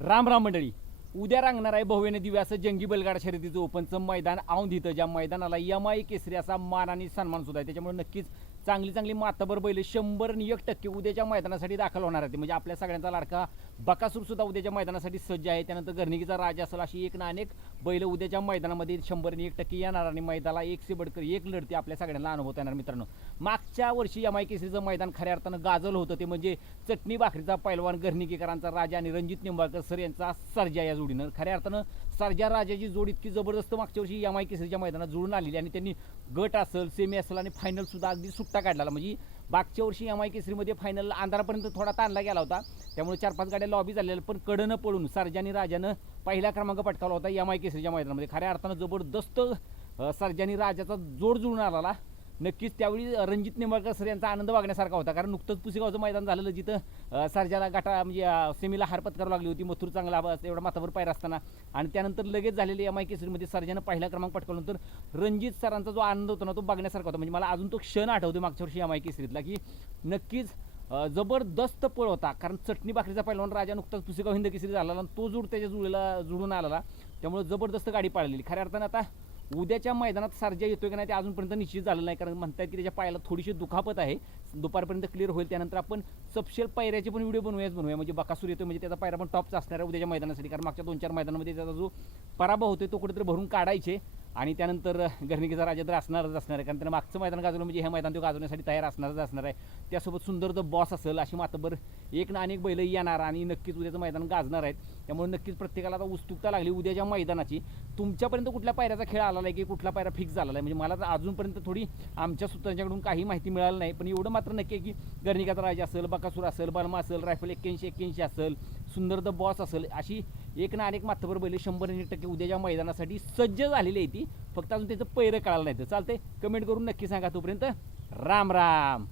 राम राम मंडळी. उद्या रांगणार आहे भव्य दिव्या असं जंगी बैलगाडा शर्यतीचं ओपनचं मैदान. औंध इथं ज्या मैदानाला यमाई केसरी असा मान आणि सन्मान सुद्धा आहे. त्याच्यामुळे नक्कीच चांगली चांगली माताबर बैल शंभर आणि एक टक्के उद्याच्या मैदानासाठी दाखल होणार आहे म्हणजे आपल्या सगळ्यांचा लाडका बकासूर सुद्धा उद्याच्या मैदानासाठी सज्ज आहे. त्यानंतर गर्णिकीचा राजा असेल अशी एक ना अनेक बैल उद्याच्या मैदानामध्ये शंभर आणि एक टक्के येणार आणि मैदाला एक सिबडकर एक लढती आपल्या सगळ्यांना अनुभवता येणार मित्रांनो. मागच्या वर्षी एम आय केसरीचं मैदान खऱ्या अर्थानं गाजलं होतं. ते म्हणजे चटणी भाकरीचा पैलवान गर्निकेकरांचा राजा आणि रणजित निंबाळकर सर यांचा सर्जा या जोडीनं. खऱ्या अर्थानं सरजा राजाची जोड इतकी जबरदस्त मागच्या वर्षी एम आय केसरीच्या मैदानात जुळून आलेली आणि त्यांनी गट असेल सेमी असेल आणि फायनलसुद्धा अगदी सुट्टा काढला म्हणजे मागच्या वर्षी एम आय केसरीमध्ये फायनल अंधारापर्यंत थोडा ताणला गेला होता. त्यामुळे चार पाच गाड्या लॉबी झालेल्या पण कडनं पडून सरजानी राजानं पहिला क्रमांक पटकावला होता एम आय केसरीच्या मैदानामध्ये. खऱ्या अर्थानं जबरदस्त सरजानी राजाचा जोड जुळून आला नक्कीच त्यावेळी रणजित निंबाळकर सर यांचा आनंद वागण्यासारखा होता. कारण नुकतंच पुसेगावचं मैदान झालेलं जिथं सरजाला गाठा म्हणजे सेमीला हार पत्करावं लागली होती. मथुर चांगला एवढा माथावर पायर असताना. आणि त्यानंतर लगेच झालेले एम आय केसरीमध्ये सरजानं पहिला क्रमांक पटकावल्यानंतर रणजित सरांचा जो आनंद होता ना तो बघण्यासारखा होता. म्हणजे मला अजून तो क्षण आठवतो मागच्या वर्षी एम आय केसरीतला की नक्कीच जबरदस्त पळ होता. कारण चटणी भाकरीचा पहिलवान राजा नुकताच पुसेगाव हिंद केसरी झाला आणि तो जोड त्याच्या जुळेला जुळून आलेला. त्यामुळे जबरदस्त गाडी पाळलेली. खऱ्या अर्थानं आता उद्याच्या मैदानात सर्जा येतोय का नाही ते अजूनपर्यंत निश्चित झालं नाही कारण म्हणतात की त्याच्या पायाला थोडीशी दुखापत आहे. दुपारपर्यंत क्लिअर होईल त्यानंतर आपण सपशेल पायऱ्याचे पण व्हिडिओ बनवूयाच बनवूया. म्हणजे बकासूर येतोय म्हणजे त्याचा पायरा पण टॉपचा असणार आहे उद्याच्या मैदानासाठी कारण मागच्या दोन चार मैदानामध्ये त्याचा जो पराभव होतोय तो कुठेतरी भरून काढायचे. आणि त्यानंतर गर्णिकेचा राजा तर असणारच असणार आहे. कारण त्यानं मागचं मैदान गाजवलं म्हणजे हे मैदान तो गाजवण्यासाठी तयार असणारच असणार आहे. त्यासोबत सुंदर जो बॉस असेल अशी मातबर एक ना अनेक बैल येणार आणि नक्कीच उद्याचं मैदान गाजणार आहेत. त्यामुळे नक्कीच प्रत्येकाला आता उत्सुकता लागली उद्याच्या मैदानाची. तुमच्यापर्यंत कुठल्या पायऱ्याचा खेळ आला आहे की कुठला पायरा फिक्स झाला आहे म्हणजे मला तर अजूनपर्यंत थोडी आमच्या सूत्रांच्याकडून काही माहिती मिळाली नाही. पण एवढं मात्र नक्की आहे की गर्णिकाचा राजा असेल बकासूर असेल बर्मा असेल रायफल एक्क्याऐंशी एक्क्याऐंशी असेल सुंदर द बॉस असेल अशी एक ना अनेक माथावर बैल शंभर आणि एक टक्के उद्याच्या मैदानासाठी सज्ज झालेली आहे ती. फक्त अजून त्याचं पैरं कळालं नाही. तर चालतंय कमेंट करून नक्की सांगा तोपर्यंत. राम राम.